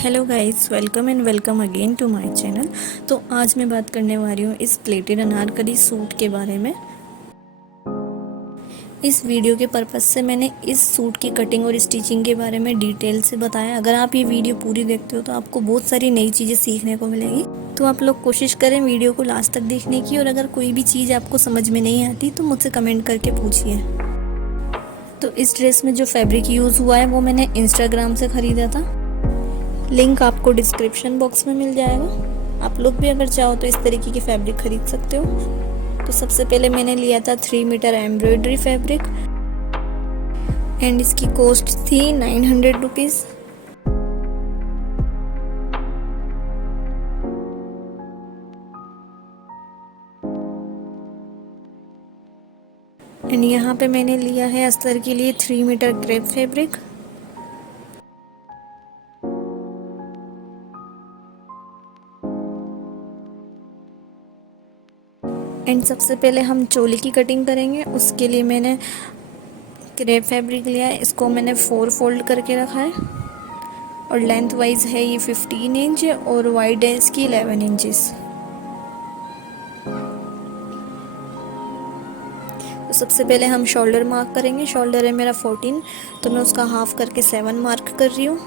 Hello guys, welcome and welcome again to my channel. तो आज मैं बात करने वाली हूँ इस प्लेटेड अनारकली सूट के बारे में। इस वीडियो के पर्पज़ से मैंने इस सूट की कटिंग और स्टिचिंग के बारे में डिटेल से बताया। अगर आप ये वीडियो पूरी देखते हो तो आपको बहुत सारी नई चीज़ें सीखने को मिलेगी। तो आप लोग कोशिश करें वीडियो को लास्ट तक देखने की, और अगर कोई भी चीज़ आपको समझ में नहीं आती तो मुझसे कमेंट करके पूछिए। तो इस ड्रेस में जो फैब्रिक यूज़ हुआ है वो मैंने इंस्टाग्राम से ख़रीदा था। लिंक आपको डिस्क्रिप्शन बॉक्स में मिल जाएगा। आप लोग भी अगर चाहो तो इस तरीके की फैब्रिक खरीद सकते हो। तो सबसे पहले मैंने लिया था 3 मीटर एम्ब्रॉयडरी फैब्रिक एंड इसकी कॉस्ट थी 900 रुपीज़। एंड यहाँ पे मैंने लिया है अस्तर के लिए 3 मीटर क्रेप फैब्रिक। एंड सबसे पहले हम चोली की कटिंग करेंगे। उसके लिए मैंने क्रेप फैब्रिक लिया है, इसको मैंने 4 फोल्ड करके रखा है और लेंथ वाइज है ये 15 इंच और वाइड है इसकी 11 इंचेस। तो सबसे पहले हम शोल्डर मार्क करेंगे। शोल्डर है मेरा 14, तो मैं उसका हाफ करके 7 मार्क कर रही हूँ।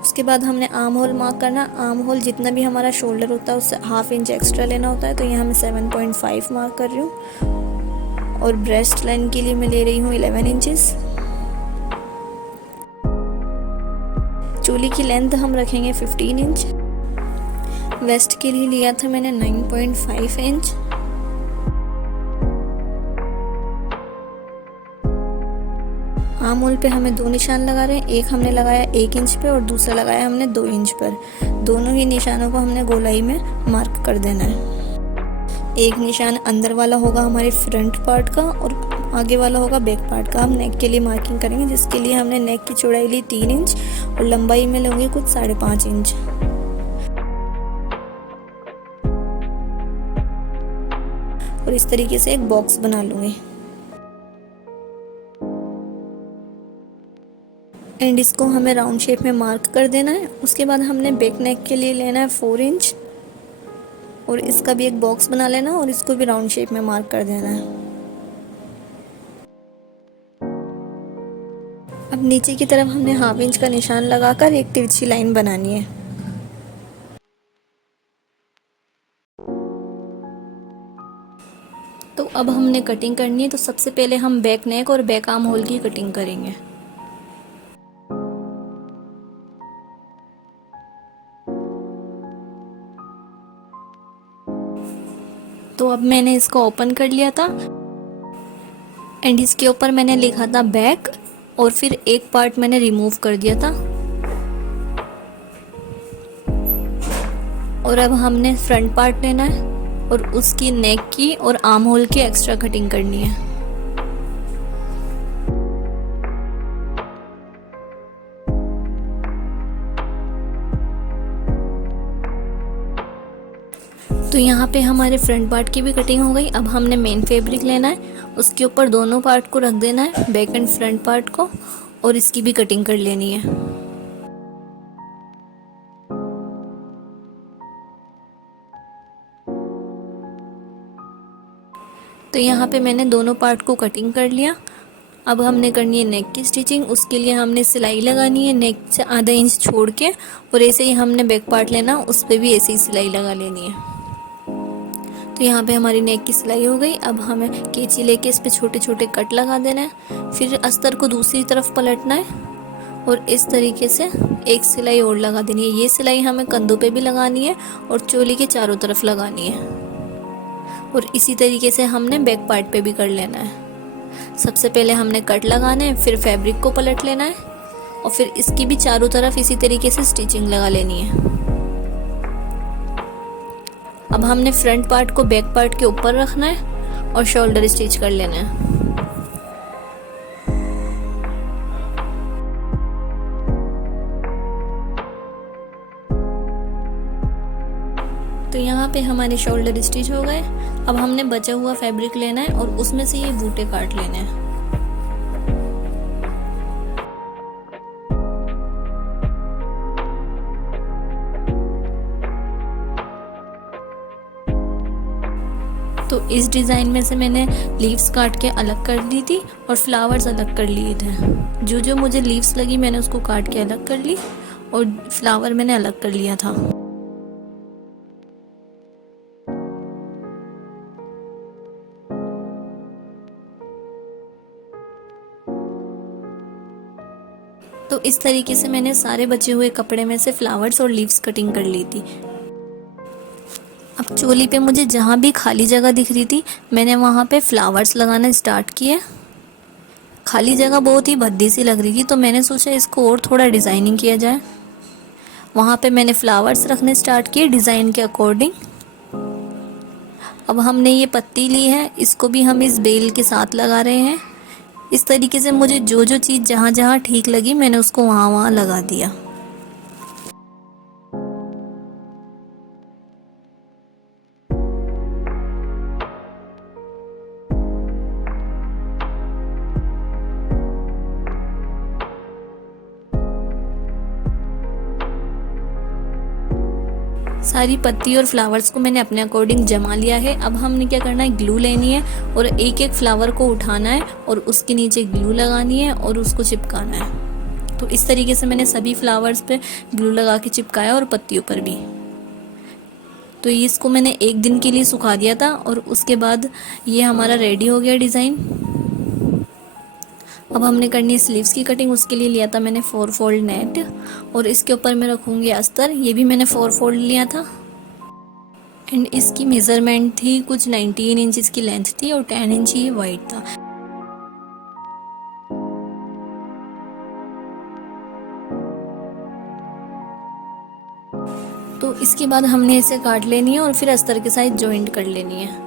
उसके बाद हमने आर्म होल मार्क करना। आर्म होल जितना भी हमारा शोल्डर होता है उससे हाफ इंच एक्स्ट्रा लेना होता है, तो यहाँ मैं 7.5 मार्क कर रही हूँ। और ब्रेस्ट लाइन के लिए मैं ले रही हूँ 11 इंचेस। चोली की लेंथ हम रखेंगे 15 इंच। वेस्ट के लिए लिया था मैंने 9.5 इंच। आर्म होल पे हमें 2 निशान लगा रहे हैं। एक हमने लगाया 1 इंच पे और दूसरा लगाया हमने 2 इंच पर। दोनों ही निशानों को हमने गोलाई में मार्क कर देना है। एक निशान अंदर वाला होगा हमारे फ्रंट पार्ट का और आगे वाला होगा बैक पार्ट का। हम नेक के लिए मार्किंग करेंगे, जिसके लिए हमने नेक की चौड़ाई ली 3 इंच और लंबाई में लूँगी कुछ 5.5 इंच। और इस तरीके से एक बॉक्स बना लूँगी। एंड इसको हमें राउंड शेप में मार्क कर देना है। उसके बाद हमने बैक नेक के लिए लेना है 4 इंच और इसका भी एक बॉक्स बना लेना और इसको भी राउंड शेप में मार्क कर देना है। अब नीचे की तरफ हमने हाफ इंच का निशान लगाकर एक तिरछी लाइन बनानी है। तो अब हमने कटिंग करनी है। तो सबसे पहले हम बैक नेक और बैक आर्म होल की कटिंग करेंगे। तो अब मैंने इसको ओपन कर लिया था एंड इसके ऊपर मैंने लिखा था बैक और फिर एक पार्ट मैंने रिमूव कर दिया था। और अब हमने फ्रंट पार्ट लेना है और उसकी नेक की और आर्म होल की एक्स्ट्रा कटिंग करनी है। तो यहाँ पे हमारे फ्रंट पार्ट की भी कटिंग हो गई। अब हमने मेन फैब्रिक लेना है, उसके ऊपर दोनों पार्ट को रख देना है, बैक एंड फ्रंट पार्ट को, और इसकी भी कटिंग कर लेनी है। तो यहाँ पे मैंने दोनों पार्ट को कटिंग कर लिया। अब हमने करनी है नेक की स्टिचिंग। उसके लिए हमने सिलाई लगानी है नेक से आधा इंच छोड़ के, और ऐसे ही हमने बैक पार्ट लेना, उस पर भी ऐसे ही सिलाई लगा लेनी है। तो यहाँ पे हमारी नेक की सिलाई हो गई। अब हमें कैंची लेके इस पे छोटे छोटे कट लगा देना है। फिर अस्तर को दूसरी तरफ पलटना है और इस तरीके से एक सिलाई और लगा देनी है। ये सिलाई हमें कंधों पे भी लगानी है और चोली के चारों तरफ लगानी है। और इसी तरीके से हमने बैक पार्ट पे भी कर लेना है। सबसे पहले हमने कट लगाना है, फिर फैब्रिक को पलट लेना है और फिर इसकी भी चारों तरफ इसी तरीके से स्टिचिंग लगा लेनी है। अब हमने फ्रंट पार्ट को बैक पार्ट के ऊपर रखना है और शोल्डर स्टिच कर लेना है। तो यहाँ पे हमारे शोल्डर स्टिच हो गए। अब हमने बचा हुआ फैब्रिक लेना है और उसमें से ये बूटे काट लेने हैं। तो इस डिज़ाइन में से मैंने लीव्स काट के अलग कर दी थी और फ्लावर्स अलग कर लिए थे। जो जो मुझे लीव्स लगी मैंने उसको काट के अलग कर ली और फ्लावर मैंने अलग कर लिया था। तो इस तरीके से मैंने सारे बचे हुए कपड़े में से फ्लावर्स और लीव्स कटिंग कर ली थी। अब चोली पे मुझे जहाँ भी खाली जगह दिख रही थी मैंने वहाँ पे फ्लावर्स लगाना स्टार्ट किए। खाली जगह बहुत ही भद्दी सी लग रही थी तो मैंने सोचा इसको और थोड़ा डिज़ाइनिंग किया जाए। वहाँ पे मैंने फ्लावर्स रखने स्टार्ट किए डिज़ाइन के अकॉर्डिंग। अब हमने ये पत्ती ली है, इसको भी हम इस बेल के साथ लगा रहे हैं। इस तरीके से मुझे जो जो चीज़ जहाँ जहाँ ठीक लगी मैंने उसको वहाँ वहाँ लगा दिया। सारी पत्ती और फ्लावर्स को मैंने अपने अकॉर्डिंग जमा लिया है। अब हमने क्या करना है, ग्लू लेनी है और एक एक फ्लावर को उठाना है और उसके नीचे ग्लू लगानी है और उसको चिपकाना है। तो इस तरीके से मैंने सभी फ्लावर्स पे ग्लू लगा के चिपकाया और पत्तियों पर भी। तो इसको मैंने एक दिन के लिए सुखा दिया था और उसके बाद ये हमारा रेडी हो गया डिज़ाइन। अब हमने करनी है स्लीव्स की कटिंग। उसके लिए लिया था मैंने 4 फोल्ड नेट और इसके ऊपर मैं रखूँगी अस्तर। ये भी मैंने 4 फोल्ड लिया था एंड इसकी मेज़रमेंट थी कुछ 19 इंचज़ की लेंथ थी और 10 इंच ही वाइड था। तो इसके बाद हमने इसे काट लेनी है और फिर अस्तर के साथ जॉइंट कर लेनी है।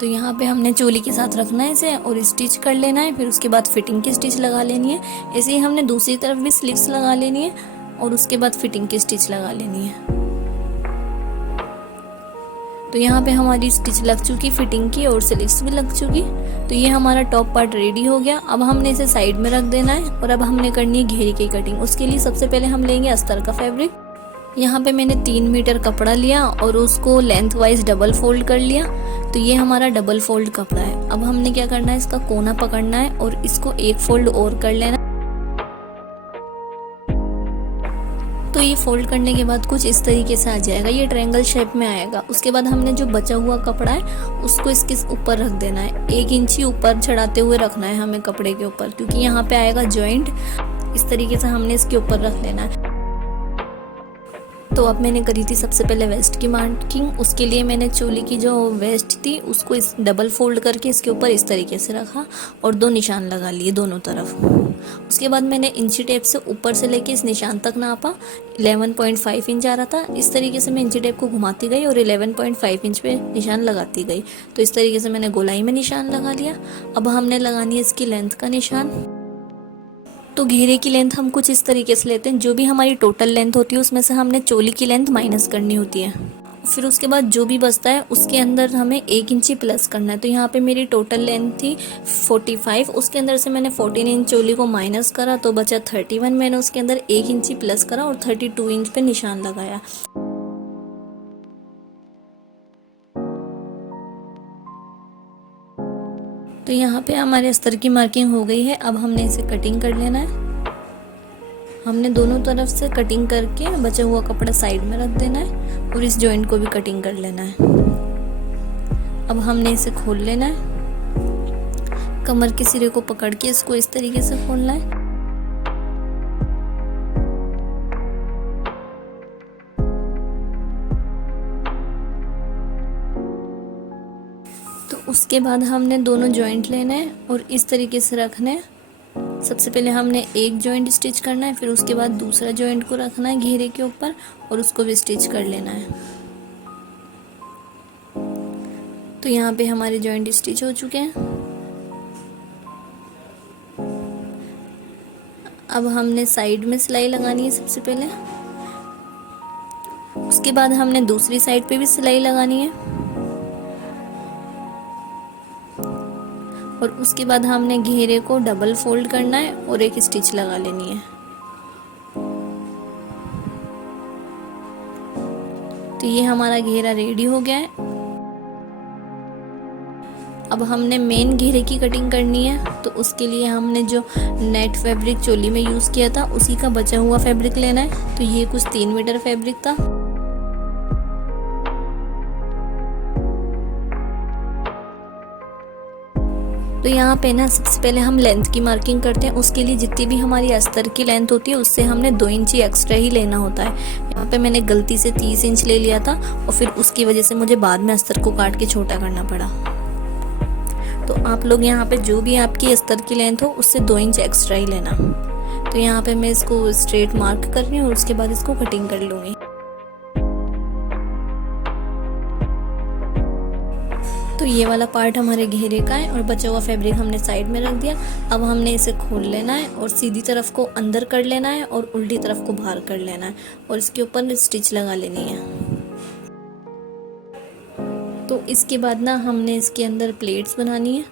तो यहाँ पे हमने चोली के साथ रखना है इसे और स्टिच कर लेना है। फिर उसके बाद फिटिंग की स्टिच लगा लेनी है। ऐसे ही हमने दूसरी तरफ भी स्लीव्स लगा लेनी है और उसके बाद फिटिंग की स्टिच लगा लेनी है। तो यहाँ पे हमारी स्टिच लग चुकी फिटिंग की और स्लीव्स भी लग चुकी। तो ये हमारा टॉप पार्ट रेडी हो गया। अब हमने इसे साइड में रख देना है और अब हमने करनी है घेरे की कटिंग। उसके लिए सबसे पहले हम लेंगे अस्तर का फैब्रिक। यहाँ पे मैंने 3 मीटर कपड़ा लिया और उसको लेंथ वाइज डबल फोल्ड कर लिया। तो ये हमारा डबल फोल्ड कपड़ा है। अब हमने क्या करना है, इसका कोना पकड़ना है और इसको एक फोल्ड और कर लेना। तो ये फोल्ड करने के बाद कुछ इस तरीके से आ जाएगा, ये ट्रायंगल शेप में आएगा। उसके बाद हमने जो बचा हुआ कपड़ा है उसको इसके ऊपर रख देना है। 1 इंच ही ऊपर चढ़ाते हुए रखना है हमें कपड़े के ऊपर, क्योंकि यहाँ पे आएगा जॉइंट। इस तरीके से हमने इसके ऊपर रख लेना है। तो अब मैंने करी थी सबसे पहले वेस्ट की मार्किंग। उसके लिए मैंने चोली की जो वेस्ट थी उसको इस डबल फोल्ड करके इसके ऊपर इस तरीके से रखा और 2 निशान लगा लिए दोनों तरफ। उसके बाद मैंने इंची टेप से ऊपर से लेके इस निशान तक नापा। 11.5 इंच आ रहा था। इस तरीके से मैं इंची टेप को घुमाती गई और 11.5 इंच पे निशान लगाती गई। तो इस तरीके से मैंने गोलाई में निशान लगा लिया। अब हमने लगानी है इसकी लेंथ का निशान। तो घेरे की लेंथ हम कुछ इस तरीके से लेते हैं। जो भी हमारी टोटल लेंथ होती है उसमें से हमने चोली की लेंथ माइनस करनी होती है। फिर उसके बाद जो भी बचता है उसके अंदर हमें 1 इंची प्लस करना है। तो यहाँ पे मेरी टोटल लेंथ थी 45। उसके अंदर से मैंने 14 इंच चोली को माइनस करा तो बचा 31। मैंने उसके अंदर 1 इंची प्लस करा और 32 इंच पे निशान लगाया। तो यहाँ पे हमारे अस्तर की मार्किंग हो गई है। अब हमने इसे कटिंग कर लेना है। हमने दोनों तरफ से कटिंग करके बचा हुआ कपड़ा साइड में रख देना है और इस जॉइंट को भी कटिंग कर लेना है। अब हमने इसे खोल लेना है। कमर के सिरे को पकड़ के इसको इस तरीके से खोलना है। तो उसके बाद हमने दोनों जॉइंट लेना है और इस तरीके से रखना है। सबसे पहले हमने एक जॉइंट स्टिच करना है, फिर उसके बाद दूसरा जॉइंट को रखना है घेरे के ऊपर और उसको भी स्टिच कर लेना है। तो यहाँ पे हमारे जॉइंट स्टिच हो चुके हैं। अब हमने साइड में सिलाई लगानी है सबसे पहले। उसके बाद हमने दूसरी साइड पे भी सिलाई लगानी है और उसके बाद हमने घेरे को डबल फोल्ड करना है और एक स्टिच लगा लेनी है। तो ये हमारा घेरा रेडी हो गया है। अब हमने मेन घेरे की कटिंग करनी है, तो उसके लिए हमने जो नेट फैब्रिक चोली में यूज़ किया था उसी का बचा हुआ फैब्रिक लेना है। तो ये कुछ 3 मीटर फैब्रिक था। तो यहाँ पे ना सबसे पहले हम लेंथ की मार्किंग करते हैं। उसके लिए जितनी भी हमारी अस्तर की लेंथ होती है उससे हमने 2 इंच एक्स्ट्रा ही लेना होता है। यहाँ पे मैंने गलती से 30 इंच ले लिया था और फिर उसकी वजह से मुझे बाद में अस्तर को काट के छोटा करना पड़ा। तो आप लोग यहाँ पे जो भी आपकी अस्तर की लेंथ हो उससे 2 इंच एक्स्ट्रा ही लेना। तो यहाँ पे मैं इसको स्ट्रेट मार्क कर रही हूँ और उसके बाद इसको कटिंग कर लूँगी। तो ये वाला पार्ट हमारे घेरे का है और बचा हुआ फैब्रिक हमने साइड में रख दिया। अब हमने इसे खोल लेना है और सीधी तरफ को अंदर कर लेना है और उल्टी तरफ को बाहर कर लेना है और इसके ऊपर स्टिच लगा लेनी है। तो इसके बाद ना हमने इसके अंदर प्लेट्स बनानी है।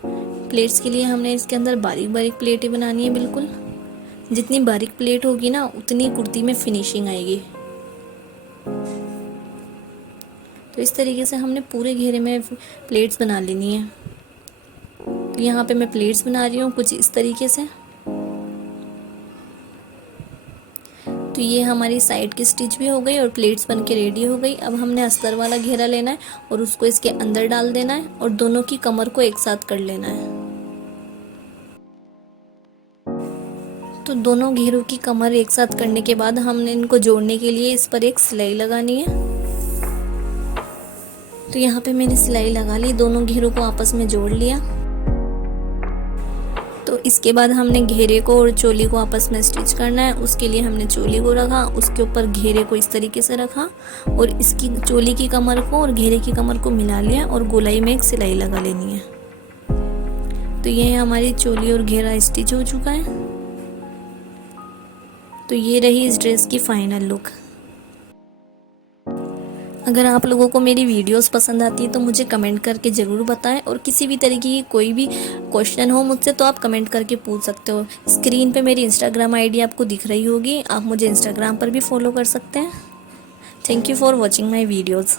प्लेट्स के लिए हमने इसके अंदर बारीक बारीक प्लेटें बनानी है। बिल्कुल जितनी बारीक प्लेट होगी ना उतनी कुर्ती में फिनिशिंग आएगी। तो इस तरीके से हमने पूरे घेरे में प्लेट्स बना लेनी है। तो यहाँ पे मैं प्लेट्स बना रही हूँ कुछ इस तरीके से। तो ये हमारी साइड की स्टिच भी हो गई और प्लेट्स बन के रेडी हो गई। अब हमने अस्तर वाला घेरा लेना है और उसको इसके अंदर डाल देना है और दोनों की कमर को एक साथ कर लेना है। तो दोनों घेरों की कमर एक साथ करने के बाद हमने इनको जोड़ने के लिए इस पर एक सिलाई लगानी है। तो यहाँ पे मैंने सिलाई लगा ली, दोनों घेरों को आपस में जोड़ लिया। तो इसके बाद हमने घेरे को और चोली को आपस में स्टिच करना है। उसके लिए हमने चोली को रखा, उसके ऊपर घेरे को इस तरीके से रखा और इसकी चोली की कमर को और घेरे की कमर को मिला लिया और गोलाई में एक सिलाई लगा लेनी है। तो ये हमारी चोली और घेरा स्टिच हो चुका है। तो ये रही इस ड्रेस की फाइनल लुक। अगर आप लोगों को मेरी वीडियोस पसंद आती है तो मुझे कमेंट करके ज़रूर बताएं और किसी भी तरीके की कोई भी क्वेश्चन हो मुझसे तो आप कमेंट करके पूछ सकते हो। स्क्रीन पे मेरी इंस्टाग्राम आईडी आपको दिख रही होगी, आप मुझे इंस्टाग्राम पर भी फॉलो कर सकते हैं। Thank you for watching my videos.